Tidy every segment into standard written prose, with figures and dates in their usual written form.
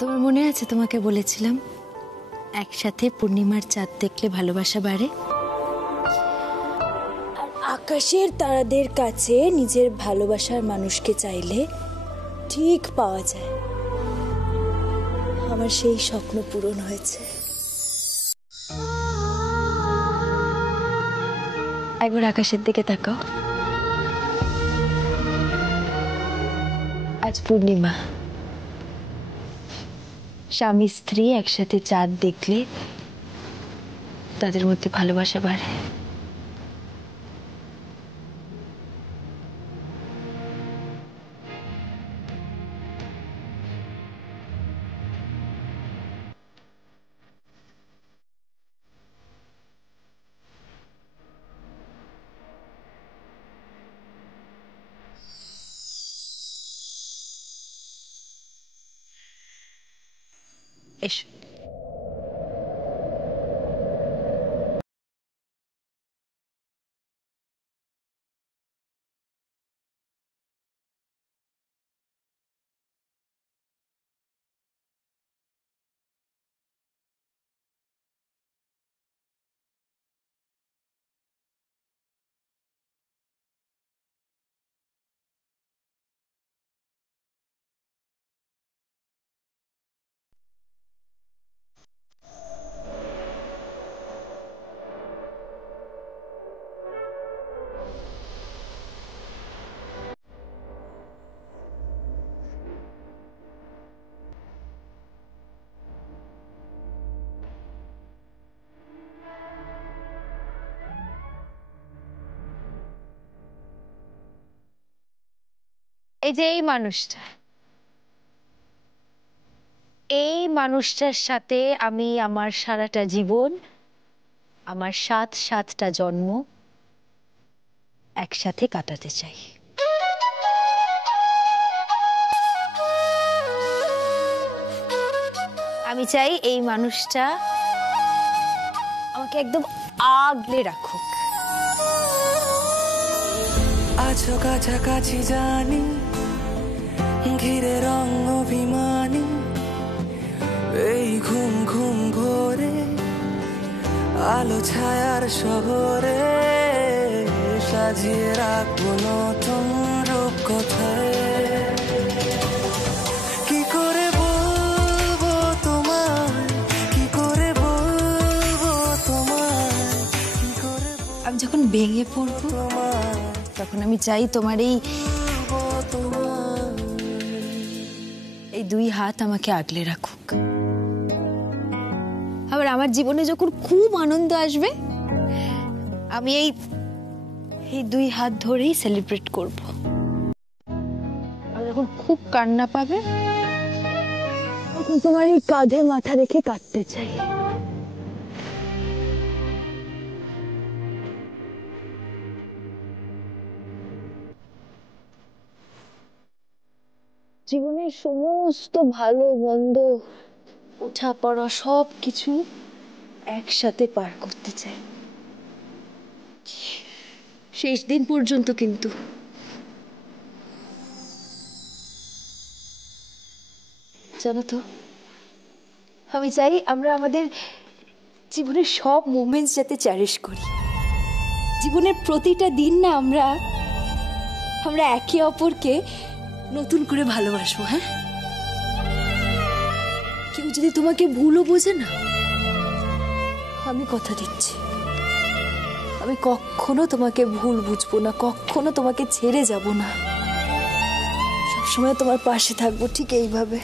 তোমার মনে আছে তোমাকে বলেছিলাম একসাথে পূর্ণিমার চাঁদ দেখলে ভালোবাসা বাড়ে। আর আকাশের তারাদের কাছে নিজের ভালোবাসার মানুষকে চাইলে ঠিক পাওয়া যায়। আমার সেই স্বপ্ন পূরণ হয়েছে। একবার আকাশের দিকে তাকাও। আজ পূর্ণিমা, স্বামী স্ত্রী একসাথে চাঁদ দেখলে তাদের মধ্যে ভালোবাসা বাড়ে। এসো। এই যে এই মানুষটার সাথে আমি আমার সারাটা জীবন, আমার সাতটা জন্ম একসাথে কাটাতে চাই। আমি চাই এই মানুষটা আমাকে একদম আগলে রাখুক। আছো কাছাকাছি জানি, ঘিরে রং অভিমানী, এই ঘুম ঘুম ঘোরে আলো ছায়ার শহরে সাজিয়ে রাখবো নতুন রূপ কোথায়। কি করে বলবো তোমায়, কি করে বলবো তোমায়, কি করে আমি যখন ভেঙে পড়বো তোমায়, তখন আমি চাই তোমার এই দুই হাত আমাকে আগলে রাখুক। আবার আমার জীবনে যখন খুব আনন্দ আসবে আমি এই দুই হাত ধরেই সেলিব্রেট করব। আর যখন খুব কান্না পাবে তখন তোমার এই কাঁধে মাথা রেখে কাঁদতে চাই। জীবনের সমস্ত ভালো মন্দ ওঠা পড়া সব কিছু একসাথে পার করতে চাই, শেষ দিন পর্যন্ত। কিন্তু জানো তো, আমি চাই আমরা আমাদের জীবনের সব মোমেন্টস যাতে চ্যারিশ করি। জীবনের প্রতিটা দিন না আমরা একে অপরকে নতুন করে ভালোবাসবো। হ্যাঁ, কেউ যদি তোমাকে ভুলও বোঝে না, আমি কথা দিচ্ছি আমি কখনো তোমাকে ভুল বুঝবো না, কখনো তোমাকে ছেড়ে যাব না, সবসময় তোমার পাশে থাকবো ঠিক এইভাবে।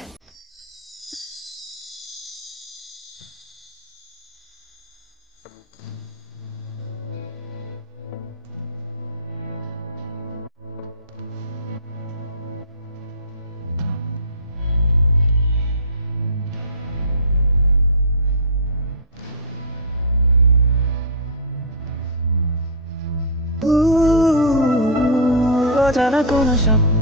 অজানা কোন স্বপ্ন।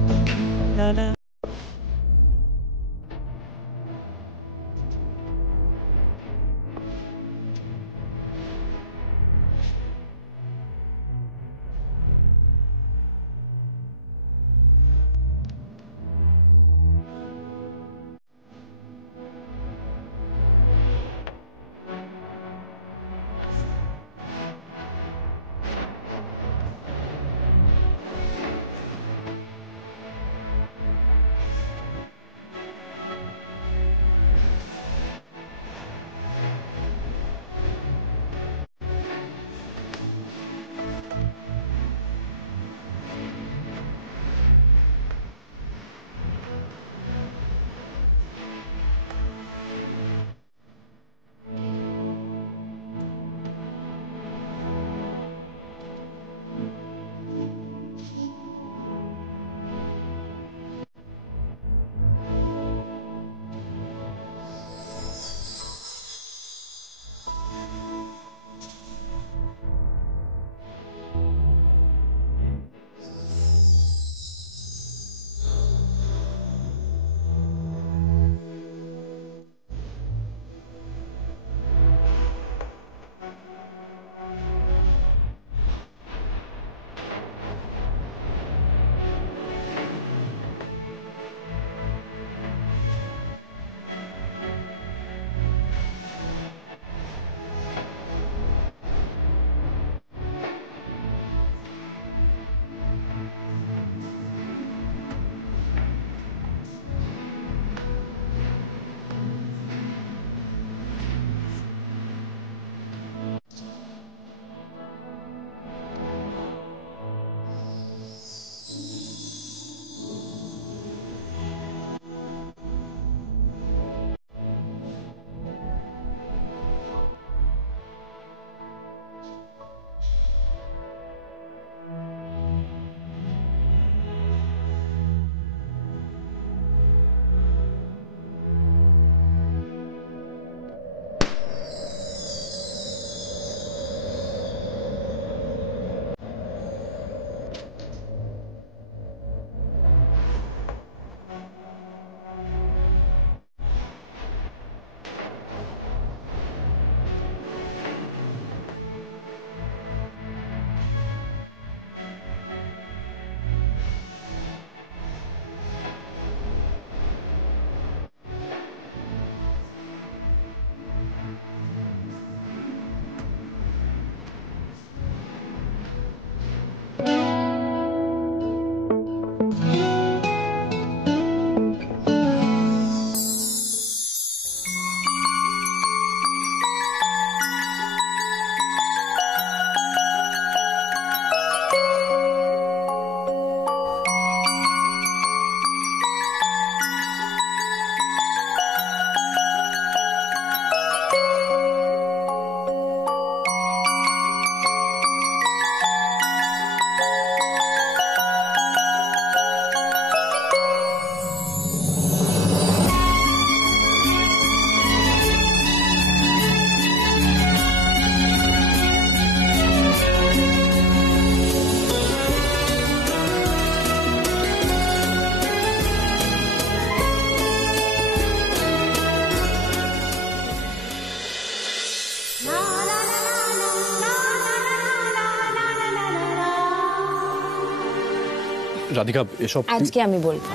রাধিকা এসব আজকে আমি বলবো।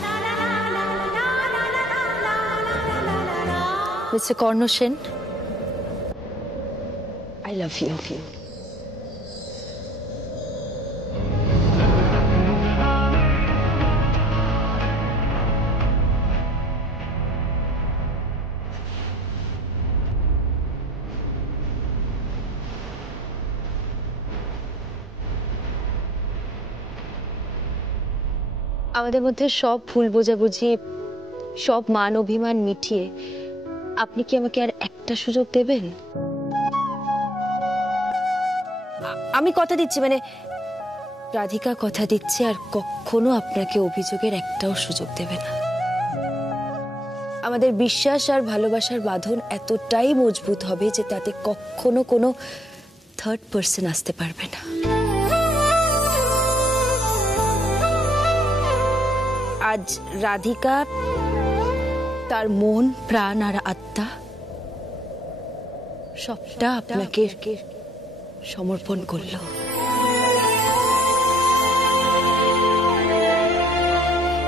Mister Karna Sen, I love you. আমাদের মধ্যে সব ভুল বোঝাবুঝি, সব মান অভিমান মিটিয়ে আপনি কি আমাকে আর একটা সুযোগ দেবেন? আমি কথা দিচ্ছি, মানে রাধিকা কথা দিচ্ছে, আর কখনো আপনাকে অভিযোগের একটাও সুযোগ দেবে না। আমাদের বিশ্বাস আর ভালোবাসার বাঁধন এতটাই মজবুত হবে যে তাতে কখনো কোনো থার্ড পার্সন আসতে পারবে না। আজ রাধিকা তার মন, প্রাণ আর আত্মা সবটা আপনাকে সমর্পণ করলো।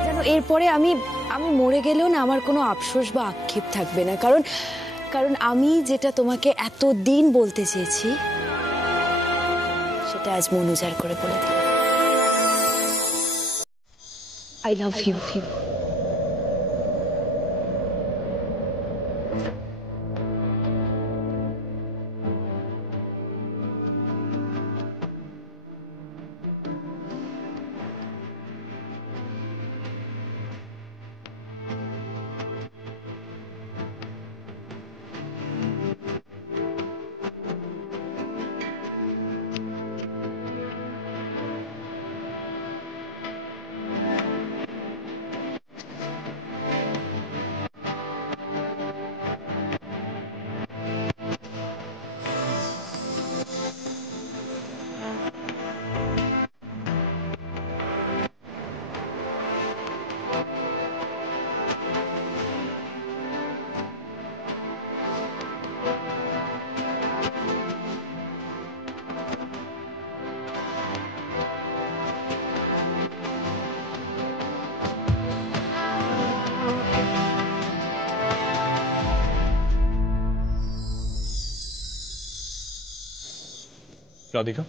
জানো, এরপরে আমি মরে গেলেও না আমার কোনো আফসোস বা আক্ষেপ থাকবে না, কারণ আমি যেটা তোমাকে এতদিন বলতে চেয়েছি সেটা আজ মন উজাড় করে বলে দিলাম। I love you. রাধিকা,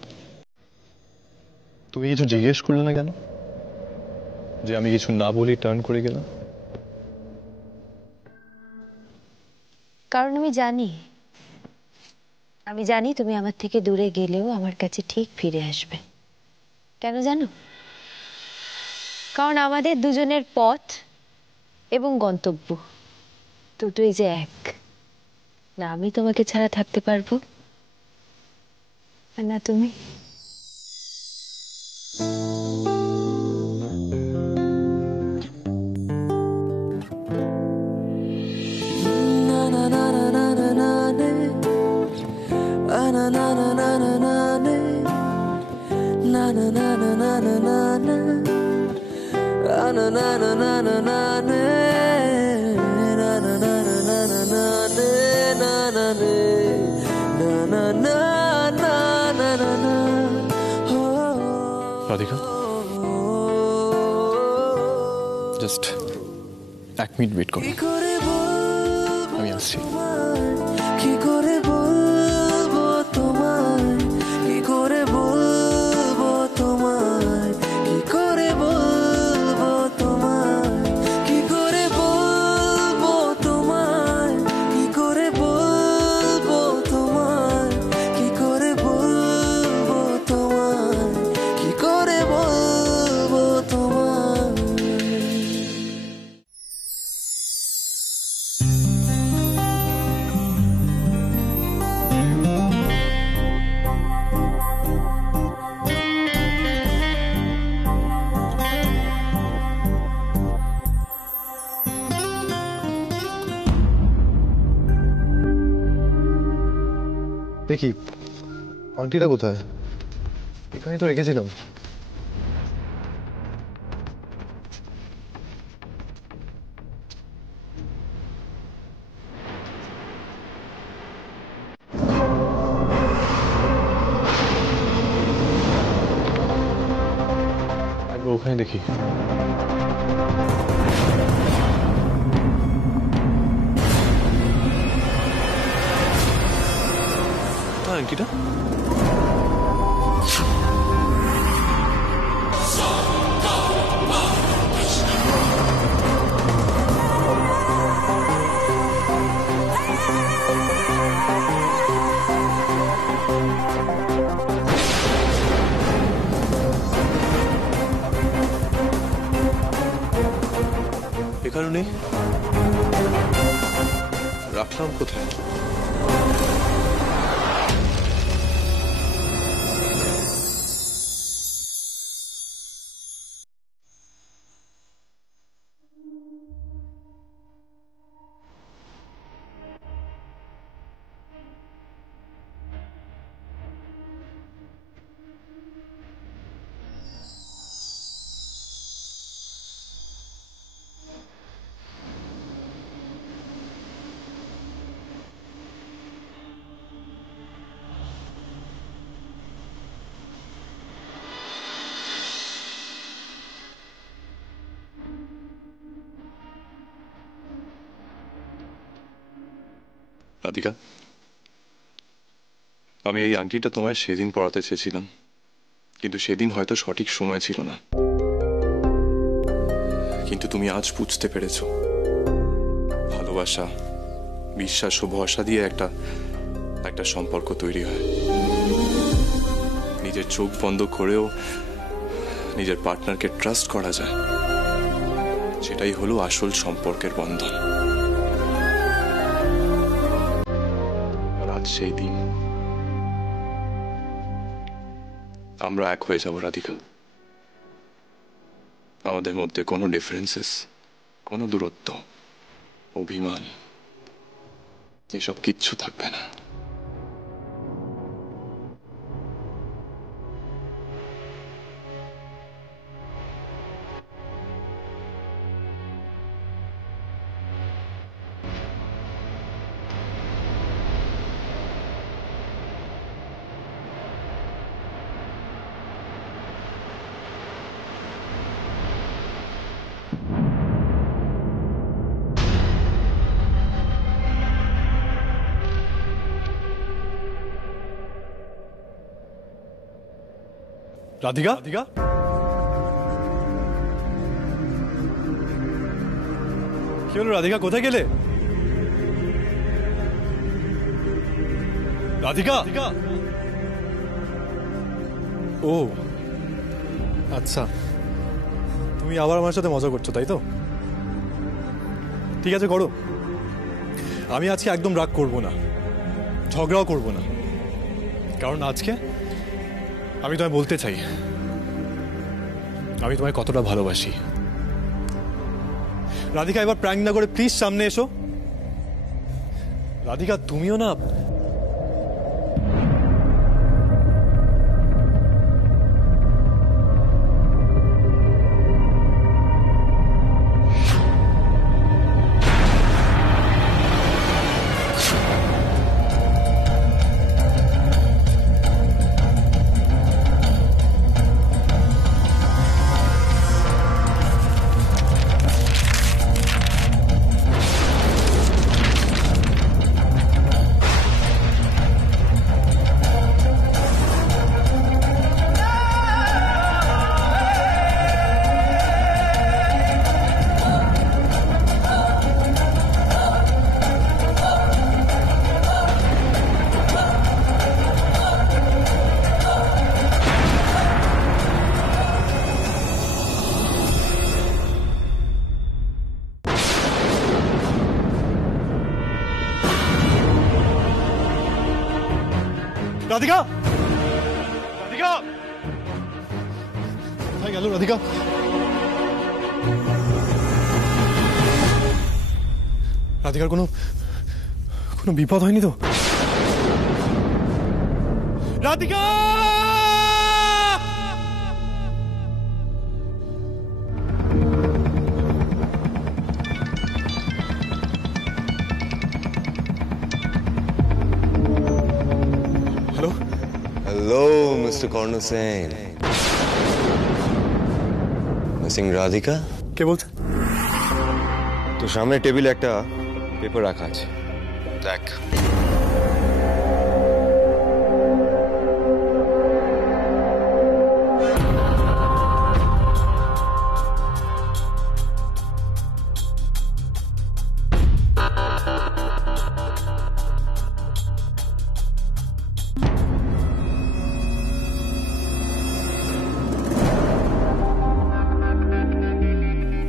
তুমি কিছু জিজ্ঞেস করলে না কেন? যে আমি কিছু না বলি টার্ন করে গেলাম। কারণ আমি জানি তুমি আমার থেকে দূরে গেলেও আমার কাছে ঠিক ফিরে আসবে। কেন জানো? কারণ আমাদের দুজনের পথ এবং গন্তব্য দুটোই যে এক। না আমি তোমাকে ছাড়া থাকতে পারবো, আর না তুমি। রাধিকা, জাস্ট 1 মিনিট ওয়েট করো, আমি আসছি। কি করে বলবো তোমায়, কি করে বলবো তোমায়, কি করে বলবো তোমায়, কি করে বলবো তোমায়, কি করে বলবো তোমায়, কি করে বলবো তোমায়, কি করে বলবো তোমায়। দেখি আংটিটা কোথায়? এখানে তো রেখেছিলাম। ওখানে কোথায় দেখি? আংটিটা এ কারণে রাখলাম কোথায়? রাধিকা, আমি এই আংটিটা তোমায় সেদিন পড়াতে চেয়েছিলাম, কিন্তু সেদিন হয়তো সঠিক সময় ছিল না। কিন্তু তুমি আজ বুঝতে পেরেছো ভালোবাসা, বিশ্বাস ও ভরসা দিয়ে একটা সম্পর্ক তৈরি হয়। নিজের চোখ বন্ধ করেও নিজের পার্টনারকে ট্রাস্ট করা যায়। সেটাই হলো আসল সম্পর্কের বন্ধন। আজ সেই দিন আমরা এক হয়ে যাব রাধিকা। আমাদের মধ্যে কোনো ডিফারেন্সেস, কোনো দূরত্ব, অভিমান এসব কিচ্ছু থাকবে না। রাধিকা, কি হলো রাধিকা, কোথায় গেলে? রাধিকা, ও আচ্ছা, তুমি আবার আমার সাথে মজা করছো তাই তো? ঠিক আছে, করো। আমি আজকে একদম রাগ করব না, ঝগড়াও করব না, কারণ আজকে আমি তোমায় বলতে চাই আমি তোমায় কতটা ভালোবাসি। রাধিকা, এবার প্র্যাঙ্ক না করে প্লিজ সামনে এসো। রাধিকা, তুমিও না রাধিকা, রাধিকা কোথায় গেল? রাধিকা, রাধিকার কোনো বিপদ হয়নি তো? Radhika, Hello, Mr. Karna Sen. Missing Radhika. কে বলছে? তো সামনে টেবিলে একটা পেপার রাখা আছে, দেখ।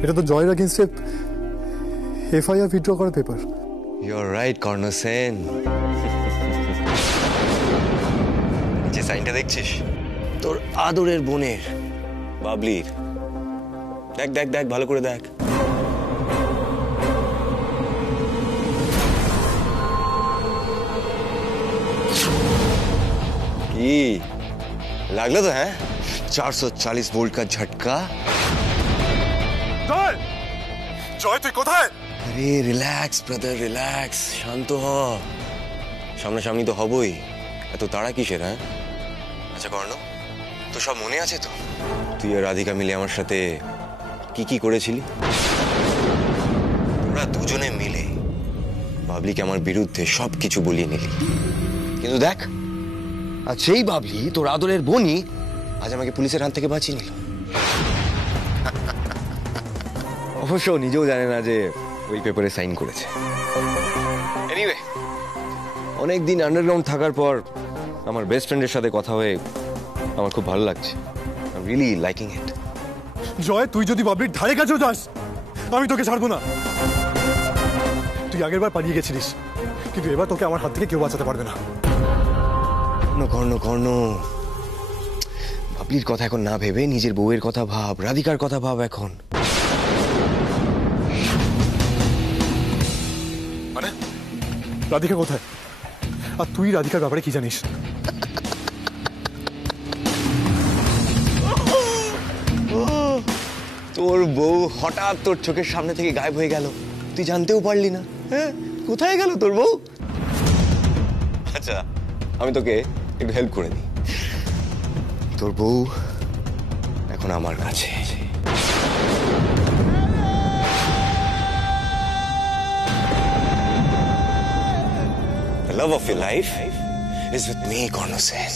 এটা তো জয়ের এগেইনস্টে এফআইআর উইথড্র করা paper. You are right colonel Sen. যে সাইনটা দেখছিস, তোর আদরের বোনের বাবলির। দেখ দেখ দেখ, ভালো করে দেখ। কি লাগলো তো? হ্যাঁ, 440 ভোল্ট का झटका। জয়, তুই কোথায়? আরে রিল্যাক্স ব্রাদার, রিল্যাক্স, শান্ত হ। সামনাসামনি তো হবই, এত তাড়া কিসের? হ্যাঁ, আচ্ছা কর্ণ, তো সব মনে আছে তো? তুই আর রাধিকা মিলে আমার সাথে কি কি করেছিলি? তোরা দুজনে মিলে বাবলিকে আমার বিরুদ্ধে সবকিছু বলিয়ে নিলি, কিন্তু দেখ, আর সেই বাবলি, তোর আদরের বোনই আজ আমাকে পুলিশের হাত থেকে বাঁচিয়ে নিল। অবশ্য নিজেও জানে না যে ওই পেপারে সাইন করেছে। এনিওয়ে, অনেকদিন আন্ডারগ্রাউন্ড থাকার পর আমার বেস্ট ফ্রেন্ডের সাথে কথা হয়ে আমার খুব ভালো লাগছে। I am really liking it. Joy, তুই যদি বাবলির ধারে কাছেও যাস, আমি তোকে ছাড়বো না। তুই আগের বার পালিয়ে গেছিলিস, কিন্তু এবার তোকে আমার হাত থেকে কেউ বাঁচাতে পারবে না। কর্ণ কর্ণ, বাবলির কথা এখন না ভেবে নিজের বউয়ের কথা ভাব, রাধিকার কথা ভাব এখন। মানে রাধিকা কোথায়? আর তুই রাধিকার ব্যাপারে কি জানিস? তোর বউ হঠাৎ তোর চোখের সামনে থেকে গায়েব হয়ে গেল, তুই জানতেও পারলি না। হ্যাঁ, কোথায় গেল তোর বউ? আচ্ছা, আমি তোকে একটু হেল্প করে দিই। তোর বউ এখন আমার কাছে। The love of your life is with me, Corno Sen.